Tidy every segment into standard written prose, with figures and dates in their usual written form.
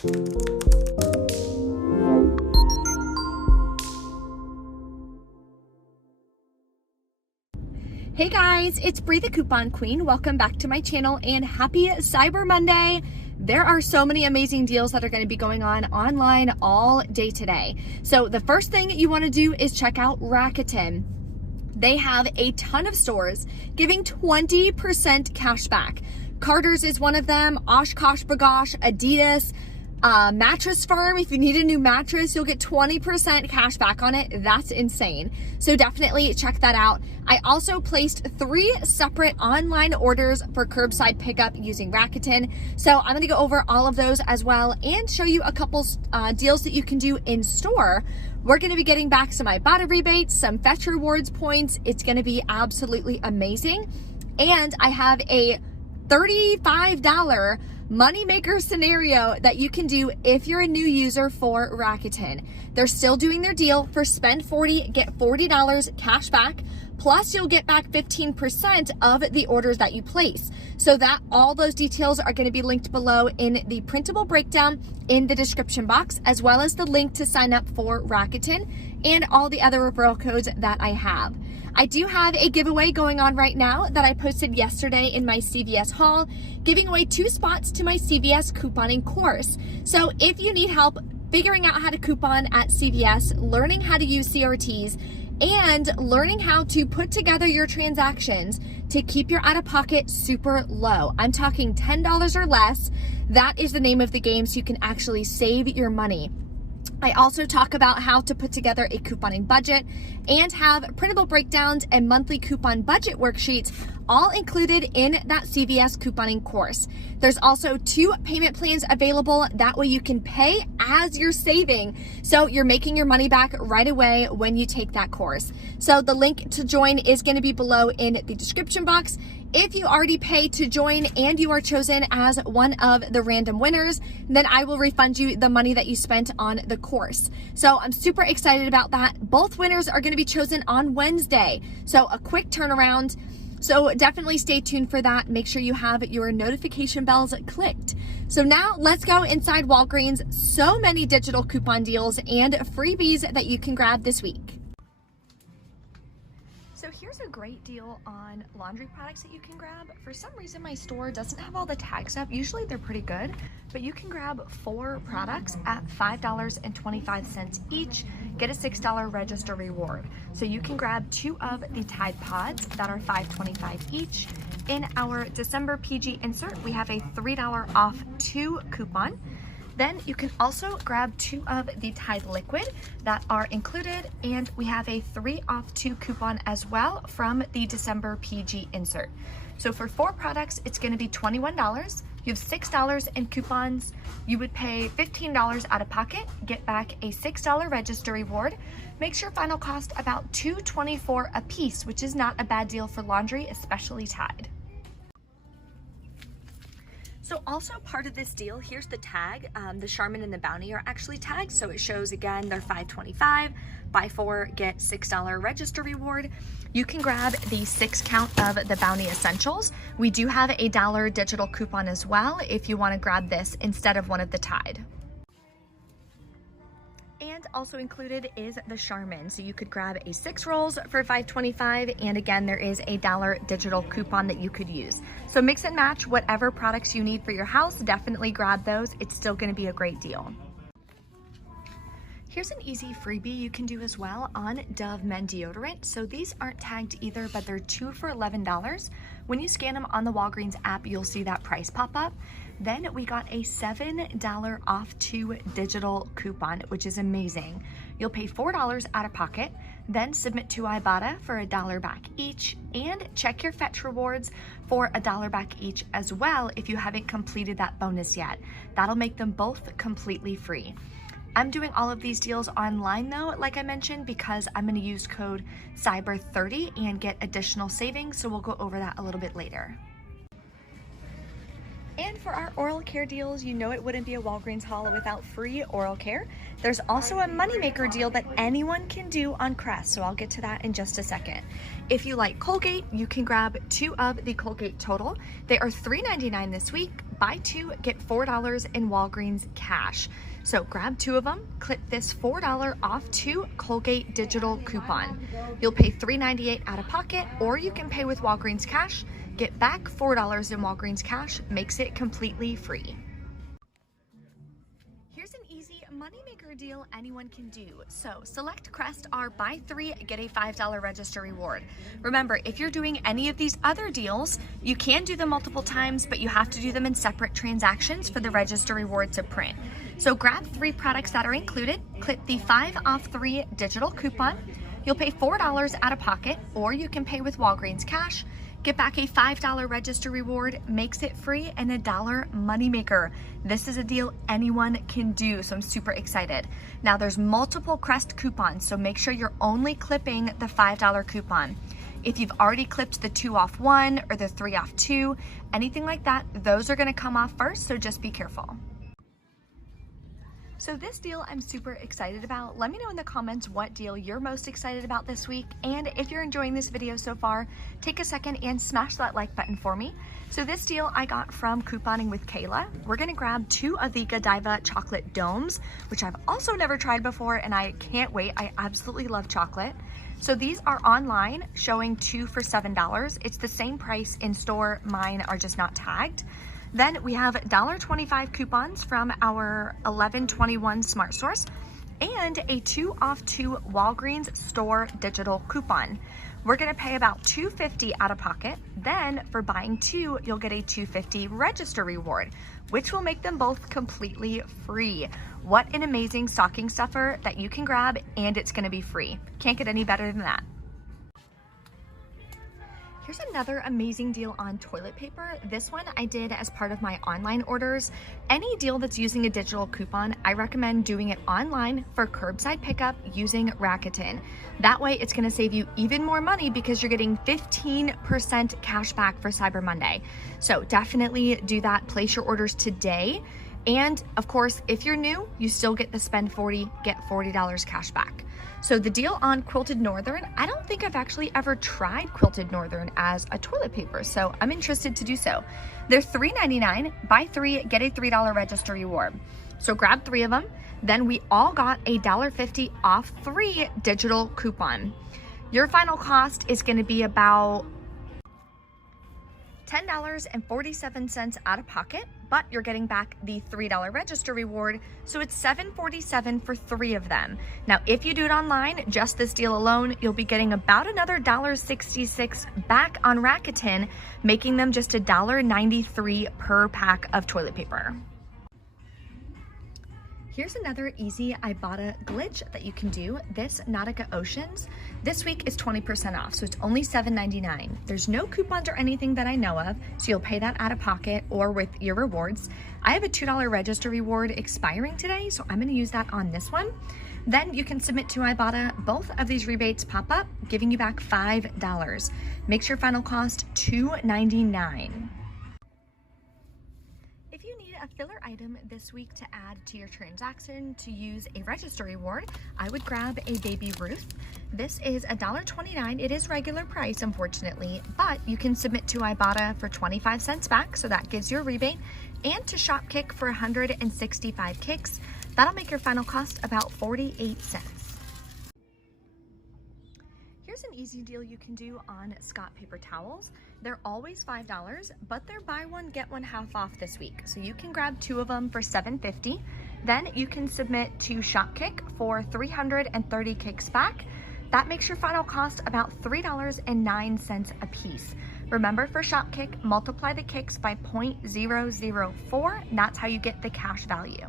Hey guys, it's Bree the Coupon Queen. Welcome back to my channel and happy Cyber Monday. There are so many amazing deals that are going to be going on online all day today. So the first thing you want to do is check out Rakuten. They have a ton of stores giving 20% cash back. Carter's is one of them, Oshkosh Bagosh, Adidas, Mattress Firm. If you need a new mattress, you'll get 20% cash back on it. That's insane. So definitely check that out. I also placed 3 separate online orders for curbside pickup using Rakuten. So I'm going to go over all of those as well and show you a couple deals that you can do in store. We're going to be getting back some Ibotta rebates, some Fetch Rewards points. It's going to be absolutely amazing. And I have a $35 moneymaker scenario that you can do if you're a new user for Rakuten. They're still doing their deal for spend 40, get $40 cash back, plus you'll get back 15% of the orders that you place. So that all those details are going to be linked below in the printable breakdown in the description box, as well as the link to sign up for Rakuten and all the other referral codes that I have. I do have a giveaway going on right now that I posted yesterday in my CVS haul, giving away 2 spots to my CVS couponing course. So if you need help figuring out how to coupon at CVS, learning how to use CRTs, and learning how to put together your transactions to keep your out-of-pocket super low. I'm talking $10 or less. That is the name of the game, so you can actually save your money. I also talk about how to put together a couponing budget and have printable breakdowns and monthly coupon budget worksheets all included in that CVS couponing course. There's also 2 payment plans available. That way you can pay as you're saving. So you're making your money back right away when you take that course. So the link to join is going to be below in the description box. If you already pay to join and you are chosen as one of the random winners, then I will refund you the money that you spent on the course. So I'm super excited about that. Both winners are going to be chosen on Wednesday. So a quick turnaround. So definitely stay tuned for that. Make sure you have your notification bells clicked. So now let's go inside Walgreens. So many digital coupon deals and freebies that you can grab this week. So here's a great deal on laundry products that you can grab. For some reason, my store doesn't have all the tags up. Usually they're pretty good, but you can grab 4 products at $5.25 each, get a $6 register reward. So you can grab 2 of the Tide Pods that are $5.25 each. In our December PG insert, we have a $3 off 2 coupon. Then you can also grab 2 of the Tide Liquid that are included, and we have a 3 off 2 coupon as well from the December PG insert. So for 4 products, it's going to be $21. You have $6 in coupons. You would pay $15 out of pocket, get back a $6 register reward. Makes your final cost about $2.24 a piece, which is not a bad deal for laundry, especially Tide. So also part of this deal, here's the tag. The Charmin and the Bounty are actually tagged. So it shows again, they're $5.25, buy 4, get $6 register reward. You can grab the 6 count of the Bounty Essentials. We do have a $1 digital coupon as well if you want to grab this instead of one of the Tide. And also included is the Charmin. So you could grab a 6 rolls for $5.25, and again, there is a $1 digital coupon that you could use. So mix and match whatever products you need for your house. Definitely grab those. It's still going to be a great deal. Here's an easy freebie you can do as well on Dovemen Deodorant. So these aren't tagged either, but they're 2 for $11. When you scan them on the Walgreens app, you'll see that price pop up. Then we got a $7 off 2 digital coupon, which is amazing. You'll pay $4 out of pocket, then submit to Ibotta for $1 back each, and check your Fetch Rewards for $1 back each as well if you haven't completed that bonus yet. That'll make them both completely free. I'm doing all of these deals online though, like I mentioned, because I'm going to use code CYBER30 and get additional savings, so we'll go over that a little bit later. And for our oral care deals, you know it wouldn't be a Walgreens haul without free oral care. There's also a moneymaker deal that anyone can do on Crest, so I'll get to that in just a second. If you like Colgate, you can grab 2 of the Colgate Total. They are $3.99 this week. buy 2, get $4 in Walgreens cash. So grab 2 of them, clip this $4 off 2 Colgate digital coupon. You'll pay $3.98 out of pocket, or you can pay with Walgreens cash. Get back $4 in Walgreens cash, makes it completely free. Here's an easy moneymaker deal anyone can do. So select Crest our buy 3, get a $5 register reward. Remember, if you're doing any of these other deals, you can do them multiple times, but you have to do them in separate transactions for the register reward to print. So grab 3 products that are included, clip the 5 off 3 digital coupon. You'll pay $4 out of pocket, or you can pay with Walgreens cash. Get back a $5 register reward, makes it free, and a $1 moneymaker. This is a deal anyone can do, so I'm super excited. Now there's multiple Crest coupons, so make sure you're only clipping the $5 coupon. If you've already clipped the 2 off 1 or the 3 off 2, anything like that, those are gonna come off first, so just be careful. So this deal I'm super excited about. Let me know in the comments what deal you're most excited about this week. And if you're enjoying this video so far, take a second and smash that like button for me. So this deal I got from couponing with Kayla. We're gonna grab 2 of the Godiva chocolate domes, which I've also never tried before, and I can't wait. I absolutely love chocolate. So these are online, showing 2 for $7. It's the same price in store. Mine are just not tagged. Then we have $1.25 coupons from our 1121 Smart Source and a 2 off 2 Walgreens store digital coupon. We're gonna pay about $2.50 out of pocket. Then for buying 2, you'll get a $2.50 register reward, which will make them both completely free. What an amazing stocking stuffer that you can grab, and it's gonna be free. Can't get any better than that. Here's another amazing deal on toilet paper. This one I did as part of my online orders. Any deal that's using a digital coupon, I recommend doing it online for curbside pickup using Rakuten. That way it's gonna save you even more money because you're getting 15% cash back for Cyber Monday. So definitely do that, place your orders today. And of course, if you're new, you still get the spend 40, get $40 cash back. So the deal on Quilted Northern, I don't think I've actually ever tried Quilted Northern as a toilet paper, so I'm interested to do so. They're $3.99, buy 3, get a $3 register reward. So grab 3 of them. Then we all got a $1.50 off 3 digital coupon. Your final cost is gonna be about $10.47 out of pocket, but you're getting back the $3 register reward, so it's $7.47 for 3 of them. Now, if you do it online, just this deal alone, you'll be getting about another $1.66 back on Rakuten, making them just $1.93 per pack of toilet paper. Here's another easy Ibotta glitch that you can do. This Nautica Oceans, this week is 20% off, so it's only $7.99. There's no coupons or anything that I know of, so you'll pay that out of pocket or with your rewards. I have a $2 register reward expiring today, so I'm gonna use that on this one. Then you can submit to Ibotta. Both of these rebates pop up, giving you back $5. Makes your final cost $2.99. A filler item this week to add to your transaction to use a register reward, I would grab a Baby Ruth. This is $1.29. It is regular price, unfortunately, but you can submit to Ibotta for 25 cents back, so that gives you a rebate, and to Shopkick for 165 kicks. That'll make your final cost about 48 cents. Here's an easy deal you can do on Scott paper towels. They're always $5, but they're buy one, get one half off this week. So you can grab 2 of them for $7.50. Then you can submit to Shopkick for 330 kicks back. That makes your final cost about $3.09 a piece. Remember, for Shopkick, multiply the kicks by 0.004, and that's how you get the cash value.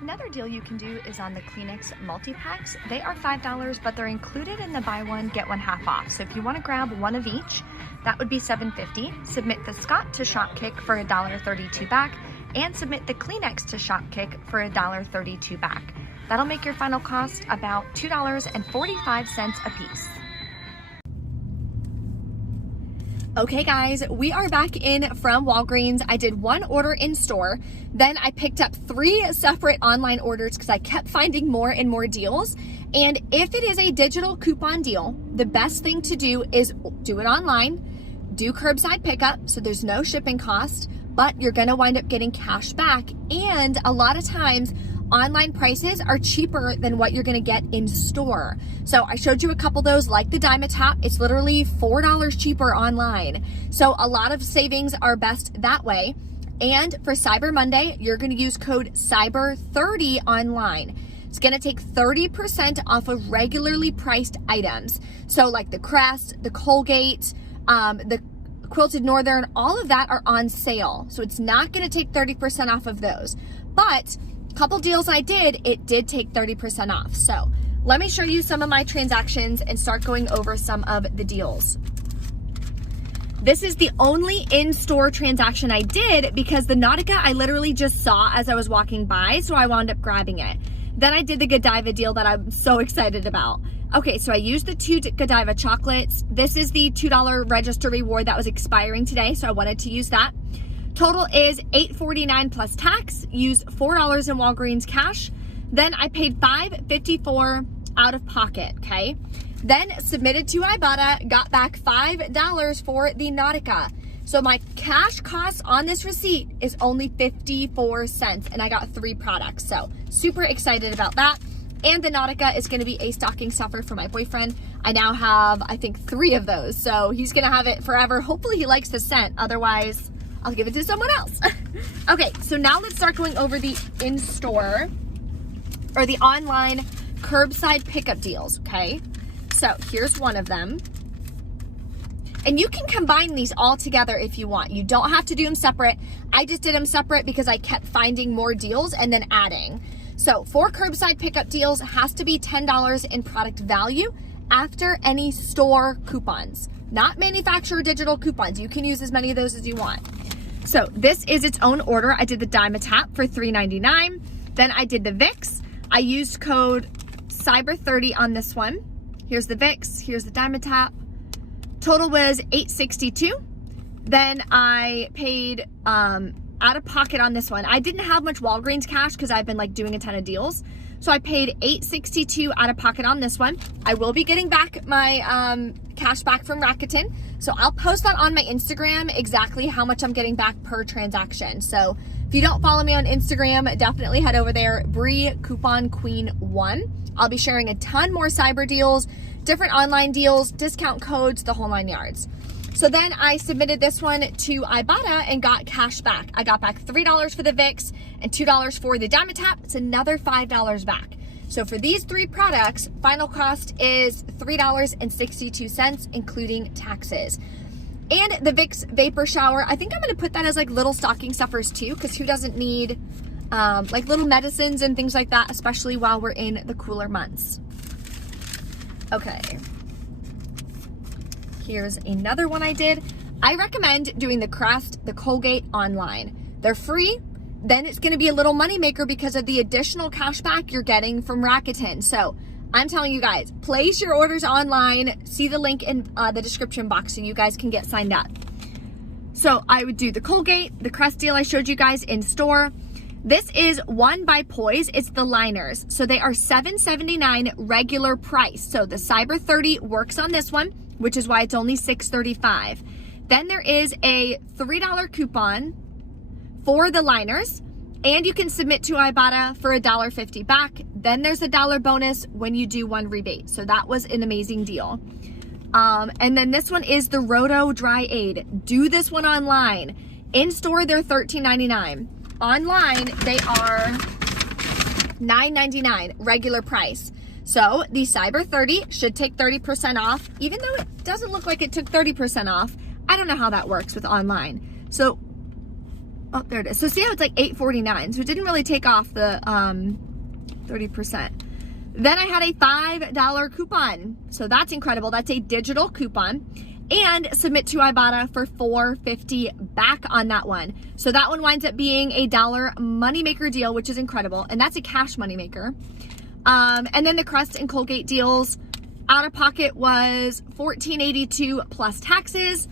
Another deal you can do is on the Kleenex multi-packs. They are $5, but they're included in the buy one, get one half off. So if you want to grab 1 of each, that would be $7.50. Submit the Scott to Shopkick for $1.32 back, and submit the Kleenex to Shopkick for $1.32 back. That'll make your final cost about $2.45 a piece. Okay guys, we are back in from Walgreens. I did 1 order in store, then I picked up 3 separate online orders because I kept finding more and more deals. And if it is a digital coupon deal, the best thing to do is do it online, do curbside pickup, so there's no shipping cost, but you're gonna wind up getting cash back. And a lot of times, online prices are cheaper than what you're gonna get in store. So I showed you a couple of those, like the Ibotta Tap. It's literally $4 cheaper online. So a lot of savings are best that way. And for Cyber Monday, you're gonna use code CYBER30 online. It's gonna take 30% off of regularly priced items. So like the Crest, the Colgate, the Quilted Northern, all of that are on sale. So it's not gonna take 30% off of those. But couple deals I did, it did take 30% off. So let me show you some of my transactions and start going over some of the deals. This is the only in-store transaction I did because the Nautica I literally just saw as I was walking by, so I wound up grabbing it. Then I did the Godiva deal that I'm so excited about. Okay, so I used the 2 Godiva chocolates. This is the $2 register reward that was expiring today, so I wanted to use that. Total is $8.49 plus tax. Used $4 in Walgreens cash. Then I paid $5.54 out of pocket, okay? Then submitted to Ibotta, got back $5 for the Nautica. So my cash cost on this receipt is only 54 cents, and I got 3 products. So super excited about that. And the Nautica is gonna be a stocking stuffer for my boyfriend. I now have, I think, 3 of those. So he's gonna have it forever. Hopefully he likes the scent. Otherwise, I'll give it to someone else. Okay, so now let's start going over the in-store or the online curbside pickup deals, okay? So here's one of them. And you can combine these all together if you want. You don't have to do them separate. I just did them separate because I kept finding more deals and then adding. So for curbside pickup deals, it has to be $10 in product value after any store coupons, not manufacturer digital coupons. You can use as many of those as you want. So this is its own order. I did the Ibotta Tap for $3.99. Then I did the Vicks. I used code CYBER30 on this one. Here's the Vicks, here's the Ibotta Tap. Total was $8.62. Then I paid out of pocket on this one. I didn't have much Walgreens cash because I've been like doing a ton of deals. So I paid $8.62 out of pocket on this one. I will be getting back my cash back from Rakuten. So I'll post that on my Instagram, exactly how much I'm getting back per transaction. So if you don't follow me on Instagram, definitely head over there, Bree Coupon Queen 1. I'll be sharing a ton more cyber deals, different online deals, discount codes, the whole 9 yards. So then I submitted this one to Ibotta and got cash back. I got back $3 for the Vicks and $2 for the Ibotta Tap. It's another $5 back. So for these 3 products, final cost is $3.62, including taxes. And the Vicks Vapor Shower, I think I'm gonna put that as like little stocking stuffers too, because who doesn't need like little medicines and things like that, especially while we're in the cooler months. Okay. Here's another one I did. I recommend doing the Crest, the Colgate online. They're free. Then it's gonna be a little moneymaker because of the additional cash back you're getting from Rakuten. So I'm telling you guys, place your orders online. See the link in the description box so you guys can get signed up. So I would do the Colgate, the Crest deal I showed you guys in store. This is one by Poise. It's the liners. So they are $7.79 regular price. So the CYBER30 works on this one, which is why it's only $6.35. Then there is a $3 coupon for the liners, and you can submit to Ibotta for $1.50 back. Then there's a $1 bonus when you do 1 rebate. So that was an amazing deal. And then this one is the Roto Dry Aid. Do this one online. In store, they're $13.99. Online, they are $9.99 regular price. So the CYBER30 should take 30% off, even though it doesn't look like it took 30% off. I don't know how that works with online. So, oh, there it is. So see how it's like $8.49. So it didn't really take off the 30%. Then I had a $5 coupon. So that's incredible. That's a digital coupon. And submit to Ibotta for $4.50 back on that one. So that one winds up being a $1 moneymaker deal, which is incredible. And that's a cash moneymaker. And then the Crest and Colgate deals, out of pocket was $14.82 plus taxes.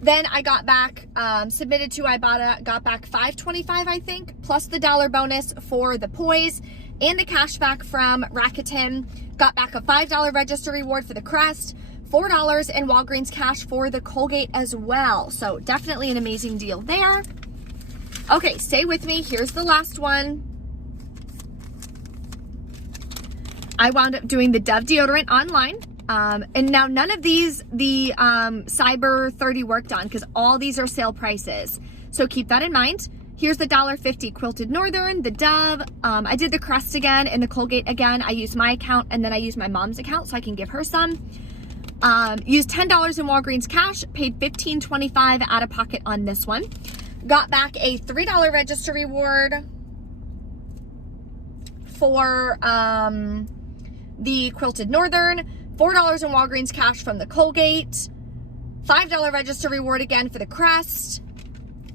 Then I got back, submitted to Ibotta, got back $5.25, I think, plus the $1 bonus for the Poise and the cash back from Rakuten. Got back a $5 register reward for the Crest, $4 in Walgreens cash for the Colgate as well. So definitely an amazing deal there. Okay, stay with me. Here's the last one. I wound up doing the Dove deodorant online. And now none of these, the Cyber 30 worked on because all these are sale prices. So keep that in mind. Here's the $1.50 Quilted Northern, the Dove. I did the Crest again and the Colgate again. I used my account and then I used my mom's account so I can give her some. Used $10 in Walgreens cash, paid $15.25 out of pocket on this one. Got back a $3 register reward for the Quilted Northern, $4 in Walgreens cash from the Colgate, $5 register reward again for the Crest.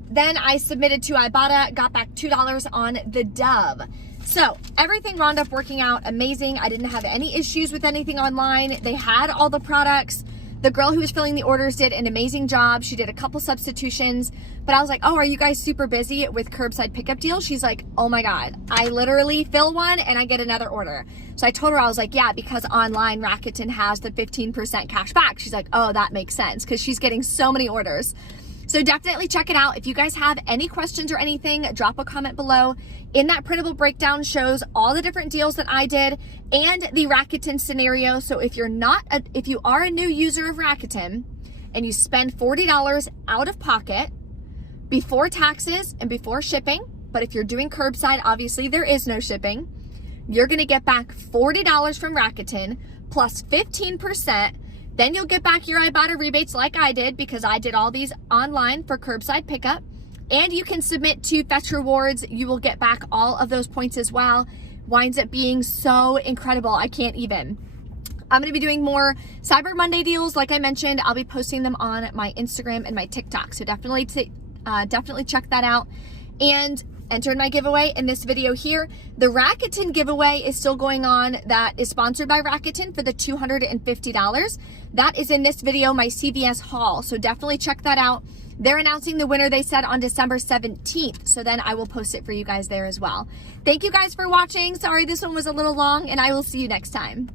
Then I submitted to Ibotta, got back $2 on the Dove. So everything wound up working out amazing. I didn't have any issues with anything online. They had all the products. The girl who was filling the orders did an amazing job. She did a couple substitutions, but I was like, oh, are you guys super busy with curbside pickup deals? She's like, oh my God, I literally fill one and I get another order. So I told her, I was like, yeah, because online Rakuten has the 15% cash back. She's like, oh, that makes sense because she's getting so many orders. So definitely check it out. If you guys have any questions or anything, drop a comment below. In that printable breakdown shows all the different deals that I did and the Rakuten scenario. So if you are a new user of Rakuten and you spend $40 out of pocket before taxes and before shipping, but if you're doing curbside, obviously there is no shipping, you're gonna get back $40 from Rakuten plus 15%. Then you'll get back your Ibotta rebates like I did because I did all these online for curbside pickup. And you can submit to Fetch Rewards. You will get back all of those points as well. Winds up being so incredible. I can't even. I'm going to be doing more Cyber Monday deals. Like I mentioned, I'll be posting them on my Instagram and my TikTok. So definitely check that out. And enter in my giveaway in this video here. The Rakuten giveaway is still going on. That is sponsored by Rakuten for the $250. That is in this video, my CVS haul. So definitely check that out. They're announcing the winner, they said, on December 17th. So then I will post it for you guys there as well. Thank you guys for watching. Sorry this one was a little long, and I will see you next time.